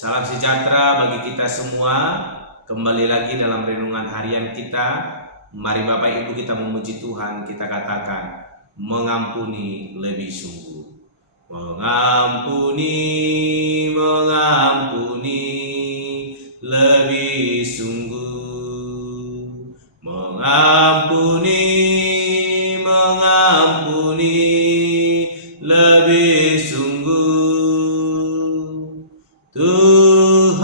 Salam sejahtera bagi kita semua. Kembali lagi dalam renungan harian kita. Mari Bapak Ibu kita memuji Tuhan. Kita katakan, mengampuni lebih sungguh. Mengampuni, mengampuni lebih sungguh. Mengampuni, mengampuni lebih sungguh. Tuhan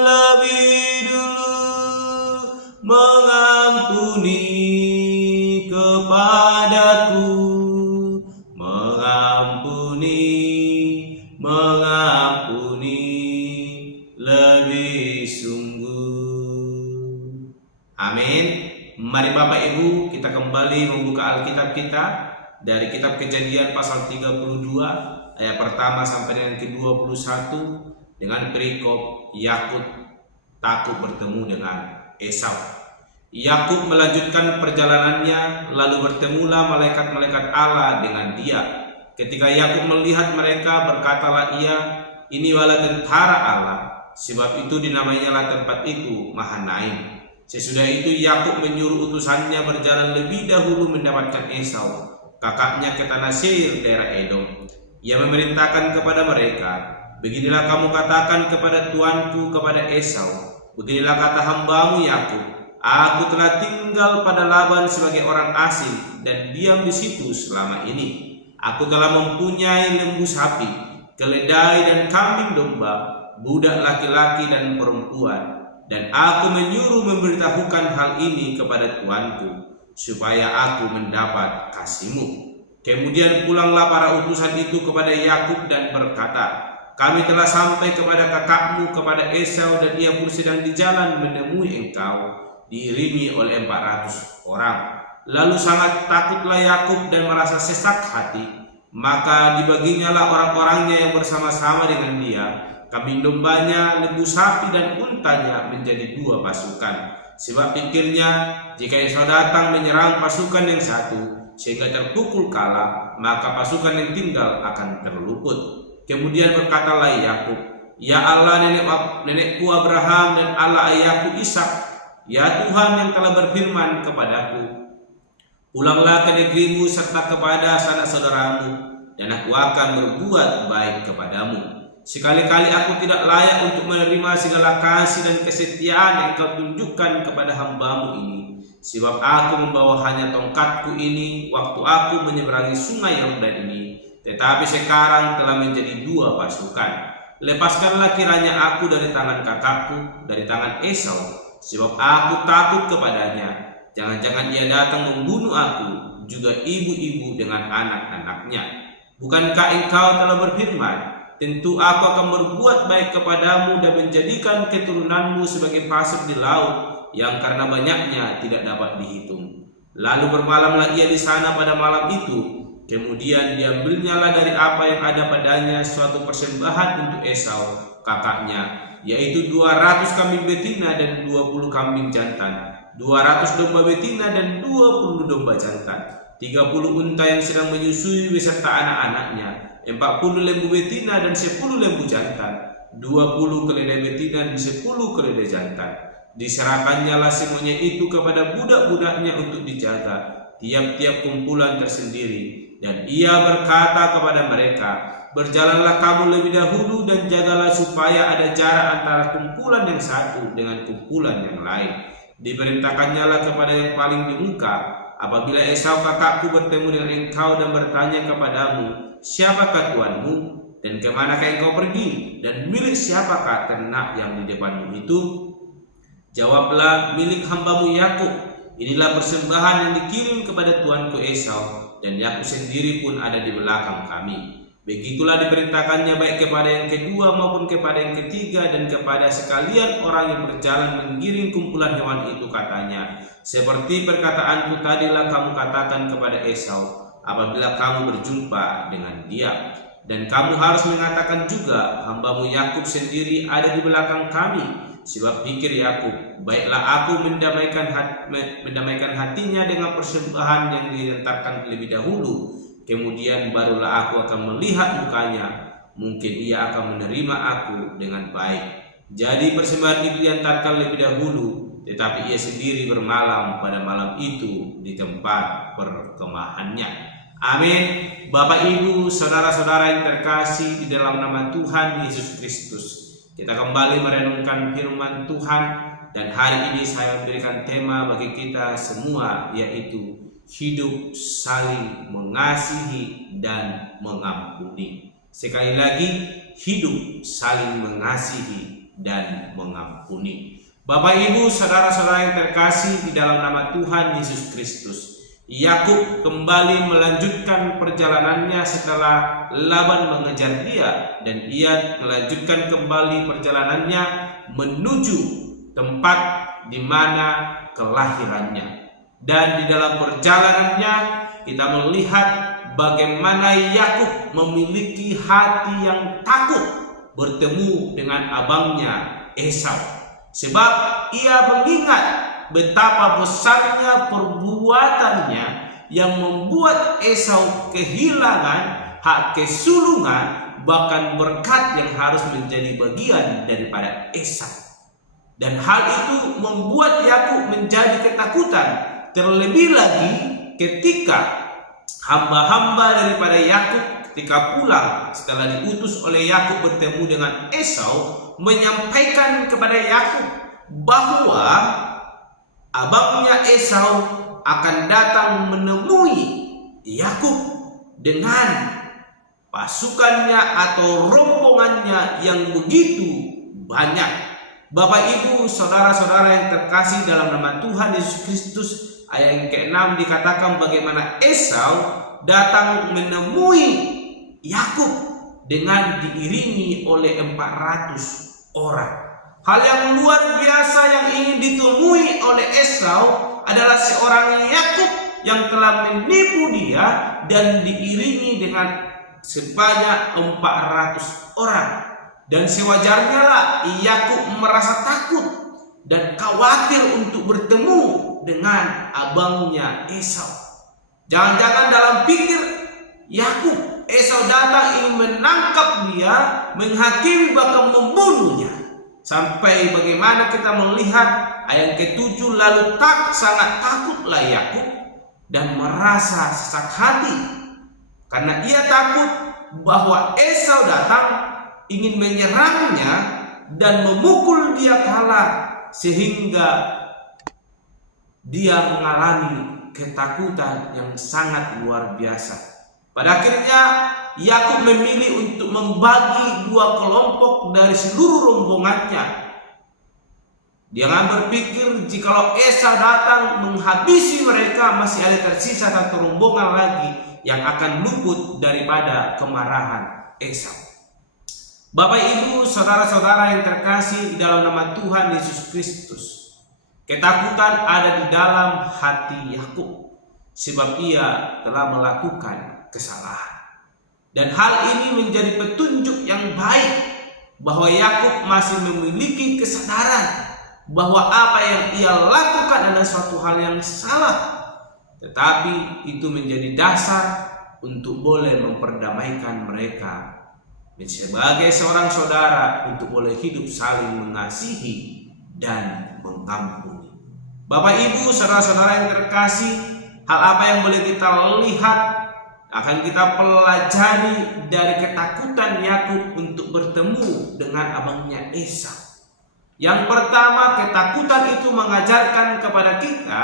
lebih dulu mengampuni kepadaku, mengampuni, mengampuni lebih sungguh. Amin. Mari Bapak Ibu kita kembali membuka Alkitab kita dari kitab Kejadian pasal 32 ayat pertama sampai dengan ke-21 dengan perikop Yakub takut bertemu dengan Esau. Yakub melanjutkan perjalanannya, lalu bertemulah malaikat-malaikat Allah dengan dia. Ketika Yakub melihat mereka, berkatalah ia, inilah tentara Allah, sebab itu dinamainya tempat itu Mahanaim. Sesudah itu Yakub menyuruh utusannya berjalan lebih dahulu mendapatkan Esau, kakaknya ke tanah Seir daerah Edom. Ia memerintahkan kepada mereka, beginilah kamu katakan kepada tuanku, kepada Esau, beginilah kata hambamu Yakub, aku telah tinggal pada Laban sebagai orang asing dan diam di situ selama ini. Aku telah mempunyai lembu sapi, keledai dan kambing domba, budak laki-laki dan perempuan, dan aku menyuruh memberitahukan hal ini kepada tuanku, supaya aku mendapat kasihmu. Kemudian pulanglah para utusan itu kepada Yakub dan berkata, kami telah sampai kepada kakakmu, kepada Esau, dan ia pun sedang di jalan menemui engkau, diiringi oleh 400 orang. Lalu sangat takutlah Yakub dan merasa sesak hati. Maka dibaginyalah orang-orangnya yang bersama-sama dengan dia, kambing dombanya, lembu sapi dan untanya menjadi 2 pasukan. Sebab pikirnya, jika Esau datang menyerang pasukan yang satu, sehingga terpukul kalah, maka pasukan yang tinggal akan terluput. Kemudian berkatalah Yakub, ya Allah nenekku Abraham dan Allah ayahku Ishak, ya Tuhan yang telah berfirman kepadaku, pulanglah ke negerimu serta kepada sanak saudaramu, dan aku akan berbuat baik kepadamu. Sekali-kali aku tidak layak untuk menerima segala kasih dan kesetiaan yang kau tunjukkan kepada hambamu ini, sebab aku membawa hanya tongkatku ini waktu aku menyeberangi sungai Yordan ini, tetapi sekarang telah menjadi 2 pasukan. Lepaskanlah kiranya aku dari tangan kakakku, dari tangan Esau, sebab aku takut kepadanya. Jangan-jangan ia datang membunuh aku, juga ibu-ibu dengan anak-anaknya. Bukankah engkau telah berfirman, tentu aku akan berbuat baik kepadamu dan menjadikan keturunanmu sebagai pasir di laut, yang karena banyaknya tidak dapat dihitung. Lalu bermalamlah ia di sana pada malam itu. Kemudian diambilnyalah dari apa yang ada padanya suatu persembahan untuk Esau kakaknya, yaitu 200 kambing betina dan 20 kambing jantan, 200 domba betina dan 20 domba jantan, 30 unta yang sedang menyusui beserta anak-anaknya, 40 lembu betina dan 10 lembu jantan, 20 keledai betina dan 10 keledai jantan. Diserahkannya lah semuanya itu kepada budak-budaknya untuk dijaga, tiap-tiap kumpulan tersendiri. Dan ia berkata kepada mereka, berjalanlah kamu lebih dahulu dan jagalah supaya ada jarak antara kumpulan yang satu dengan kumpulan yang lain. Diperintahkannya lah kepada yang paling di muka, apabila Esau kakakku bertemu dengan engkau dan bertanya kepadamu, siapakah tuanmu dan kemanakah engkau pergi, dan milik siapakah ternak yang di depanmu itu? Jawablah, milik hambamu Yakub. Inilah persembahan yang dikirim kepada tuanku Esau, dan Yakub sendiri pun ada di belakang kami. Begitulah diperintahkannya baik kepada yang kedua maupun kepada yang ketiga dan kepada sekalian orang yang berjalan menggiring kumpulan hewan itu, katanya, seperti perkataanku tadilah kamu katakan kepada Esau apabila kamu berjumpa dengan dia. Dan kamu harus mengatakan juga, hambamu Yakub sendiri ada di belakang kami. Sebab pikir Yakub, baiklah aku mendamaikan hatinya dengan persembahan yang dilentarkan terlebih dahulu, kemudian barulah aku akan melihat mukanya, mungkin ia akan menerima aku dengan baik. Jadi persembahan itu diantarkan lebih dahulu, tetapi ia sendiri bermalam pada malam itu di tempat perkemahannya. Amin. Bapak, Ibu, saudara-saudara yang terkasih di dalam nama Tuhan Yesus Kristus, kita kembali merenungkan firman Tuhan, dan hari ini saya memberikan tema bagi kita semua, yaitu hidup saling mengasihi dan mengampuni. Sekali lagi, hidup saling mengasihi dan mengampuni. Bapak, Ibu, saudara-saudara yang terkasih di dalam nama Tuhan Yesus Kristus, Yakub kembali melanjutkan perjalanannya setelah Laban mengejar dia, dan ia melanjutkan kembali perjalanannya menuju tempat di mana kelahirannya. Dan di dalam perjalanannya kita melihat bagaimana Yakub memiliki hati yang takut bertemu dengan abangnya Esau, sebab ia mengingat betapa besarnya perbuatannya yang membuat Esau kehilangan hak kesulungan, bahkan berkat yang harus menjadi bagian daripada Esau. Dan hal itu membuat Yakub menjadi ketakutan, terlebih lagi ketika hamba-hamba daripada Yakub ketika pulang setelah diutus oleh Yakub bertemu dengan Esau, menyampaikan kepada Yakub bahwa abangnya Esau akan datang menemui Yakub dengan pasukannya atau rombongannya yang begitu banyak. Bapak, Ibu, saudara-saudara yang terkasih dalam nama Tuhan Yesus Kristus, ayat yang ke-6 dikatakan bagaimana Esau datang menemui Yakub dengan diiringi oleh 400 orang. Hal yang luar biasa yang ingin ditemui oleh Esau adalah seorang Yakub yang telah menipu dia dan diiringi dengan sebanyak 400 orang. Dan sewajarnya lah Yakub merasa takut dan khawatir untuk bertemu dengan abangnya Esau. Jangan-jangan dalam pikir Yakub, Esau datang ingin menangkap dia, menghakimi, bahkan membunuhnya. Sampai bagaimana kita melihat ayat ke-7, lalu sangat takutlah Yakub dan merasa sesak hati, karena ia takut bahwa Esau datang ingin menyerangnya dan memukul dia kalah, sehingga dia mengalami ketakutan yang sangat luar biasa. Pada akhirnya Yakub memilih untuk membagi 2 kelompok dari seluruh rombongannya. Dia berpikir jikalau Esau datang menghabisi mereka, masih ada tersisa 1 rombongan lagi yang akan luput daripada kemarahan Esau. Bapak, Ibu, saudara-saudara yang terkasih di dalam nama Tuhan Yesus Kristus, ketakutan ada di dalam hati Yakub sebab ia telah melakukan kesalahan. Dan hal ini menjadi petunjuk yang baik bahwa Yakub masih memiliki kesadaran bahwa apa yang ia lakukan adalah suatu hal yang salah, tetapi itu menjadi dasar untuk boleh memperdamaikan mereka sebagai seorang saudara, untuk boleh hidup saling mengasihi dan mengampuni. Bapak, Ibu, saudara-saudara yang terkasih, hal apa yang boleh kita lihat akan kita pelajari dari ketakutan Yakub untuk bertemu dengan abangnya Esau. Yang pertama, ketakutan itu mengajarkan kepada kita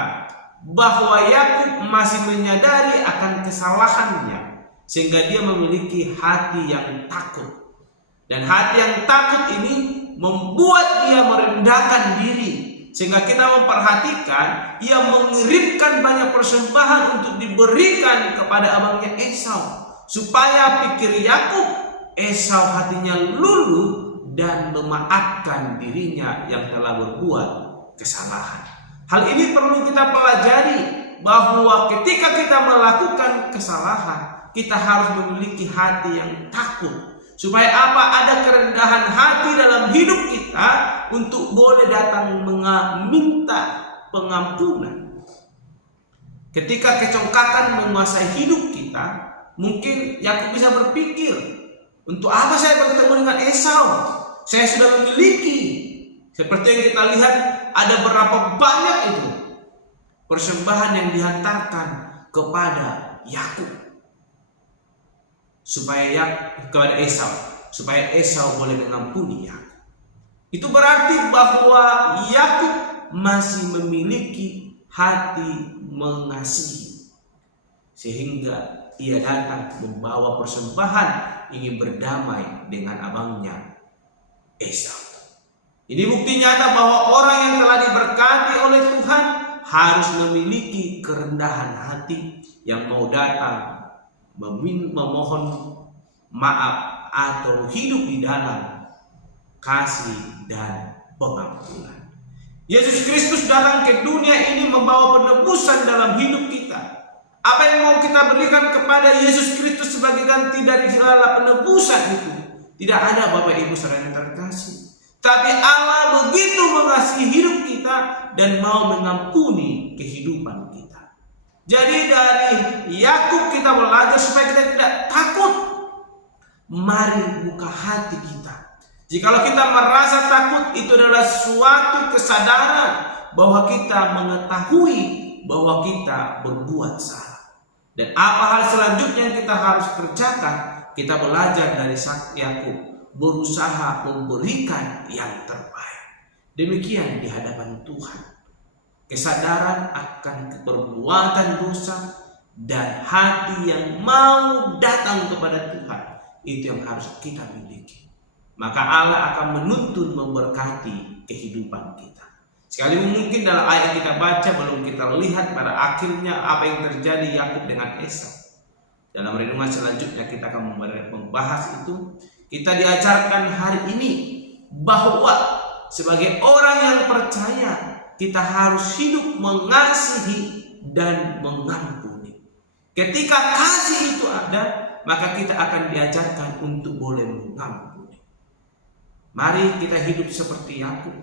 bahwa Yakub masih menyadari akan kesalahannya, sehingga dia memiliki hati yang takut. Dan hati yang takut ini membuat dia merendahkan diri, sehingga kita memperhatikan ia mengirimkan banyak persembahan untuk diberikan kepada abangnya Esau, supaya pikir Yakub, Esau hatinya luluh dan memaafkan dirinya yang telah berbuat kesalahan. Hal ini perlu kita pelajari, bahwa ketika kita melakukan kesalahan, kita harus memiliki hati yang takut, supaya apa? Ada kerendahan hati dalam hidup kita untuk boleh datang meminta pengampunan. Ketika kecongkakan menguasai hidup kita, mungkin Yakub bisa berpikir Untuk apa saya bertemu dengan Esau? Saya sudah memiliki. Seperti yang kita lihat, ada berapa banyak itu persembahan yang dihantarkan kepada Yakub kepada Esau, supaya Esau boleh mengampuni Yakub. Itu berarti bahwa Yakub masih memiliki hati mengasihi, sehingga ia datang membawa persembahan ingin berdamai dengan abangnya Esau. Ini bukti nyata bahwa orang yang telah diberkati oleh Tuhan harus memiliki kerendahan hati yang mau datang memohon maaf atau hidup di dalam kasih dan pengampunan. Yesus Kristus datang ke dunia ini membawa penebusan dalam hidup kita. Apa yang mau kita berikan kepada Yesus Kristus sebagai ganti dari segala penebusan itu? Tidak ada, Bapak Ibu saudara yang terkasih. Tapi Allah begitu mengasihi hidup kita dan mau mengampuni kehidupan kita. Jadi dari Yakub kita belajar supaya kita tidak takut. Mari buka hati kita. Jikalau kita merasa takut, itu adalah suatu kesadaran bahwa kita mengetahui bahwa kita berbuat salah. Dan apa hal selanjutnya yang kita harus kerjakan? Kita belajar dari Yakub, berusaha memberikan yang terbaik. Demikian di hadapan Tuhan. Kesadaran akan perbuatan dosa dan hati yang mau datang kepada Tuhan, itu yang harus kita miliki. Maka Allah akan menuntun memberkati kehidupan kita. Sekali mungkin dalam ayat kita baca belum kita lihat pada akhirnya apa yang terjadi Yakub dengan Esau. Dalam renungan selanjutnya kita akan membahas itu. Kita diajarkan hari ini bahwa sebagai orang yang percaya kita harus hidup mengasihi dan mengampuni. Ketika kasih itu ada, maka kita akan diajarkan untuk boleh mengampuni. Mari kita hidup seperti Yakub.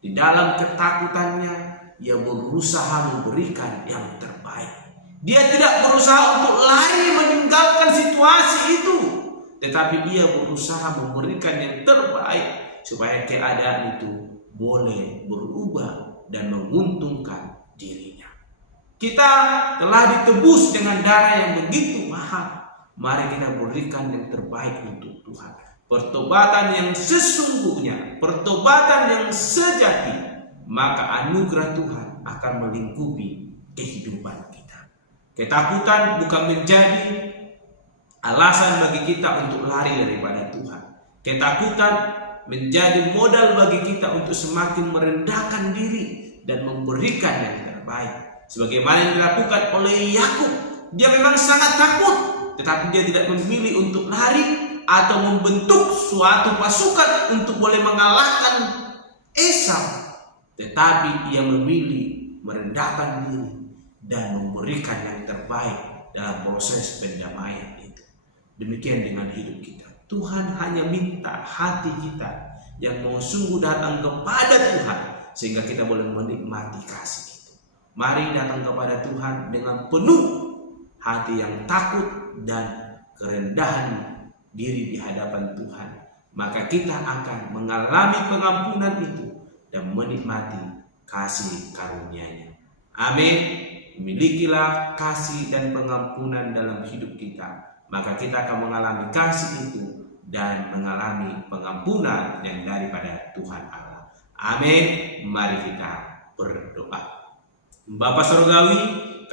Di dalam ketakutannya, ia berusaha memberikan yang terbaik. Dia tidak berusaha untuk lari meninggalkan situasi itu, tetapi ia berusaha memberikan yang terbaik supaya keadaan itu boleh berubah dan menguntungkan dirinya. Kita telah ditebus dengan darah yang begitu mahal. Mari kita berikan yang terbaik untuk Tuhan. Pertobatan yang sesungguhnya, pertobatan yang sejati, maka anugerah Tuhan akan melingkupi kehidupan kita. Ketakutan bukan menjadi alasan bagi kita untuk lari daripada Tuhan. Ketakutan menjadi modal bagi kita untuk semakin merendahkan diri dan memberikan yang terbaik. Sebagaimana yang dilakukan oleh Yakub, dia memang sangat takut, tetapi dia tidak memilih untuk lari atau membentuk suatu pasukan untuk boleh mengalahkan Esau, tetapi ia memilih merendahkan diri dan memberikan yang terbaik dalam proses pendamaian itu. Demikian dengan hidup kita. Tuhan hanya minta hati kita yang mau sungguh datang kepada Tuhan, sehingga kita boleh menikmati kasih itu. Mari datang kepada Tuhan dengan penuh hati yang takut dan kerendahan diri di hadapan Tuhan. Maka kita akan mengalami pengampunan itu dan menikmati kasih karunia-Nya. Amin. Milikilah kasih dan pengampunan dalam hidup kita, maka kita akan mengalami kasih itu dan mengalami pengampunan yang daripada Tuhan Allah. Amin. Mari kita berdoa. Bapa Surgawi,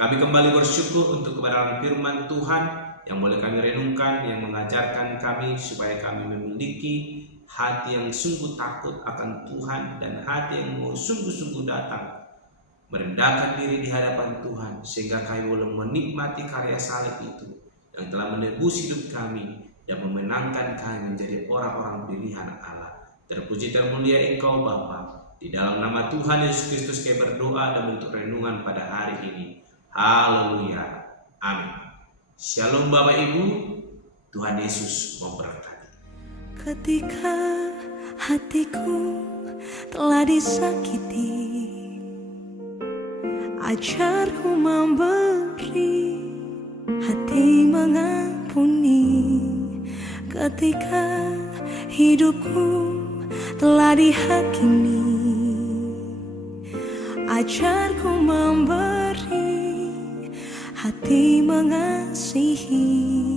kami kembali bersyukur untuk kebenaran firman Tuhan yang boleh kami renungkan, yang mengajarkan kami supaya kami memiliki hati yang sungguh takut akan Tuhan dan hati yang mau sungguh-sungguh datang merendahkan diri di hadapan Tuhan, sehingga kami boleh menikmati karya salib itu yang telah menebus hidup kami dan memenangkan kami menjadi orang-orang pilihan Allah. Terpuji termulia Engkau Bapa. Di dalam nama Tuhan Yesus Kristus kami berdoa dan bentuk renungan pada hari ini. Haleluya. Amin. Shalom Bapak Ibu. Tuhan Yesus memberkati. Ketika hatiku telah disakiti, ajarku memberi, hati mengampuni, ketika hidupku telah dihakimi. Ajarku memberi, hati mengasihi.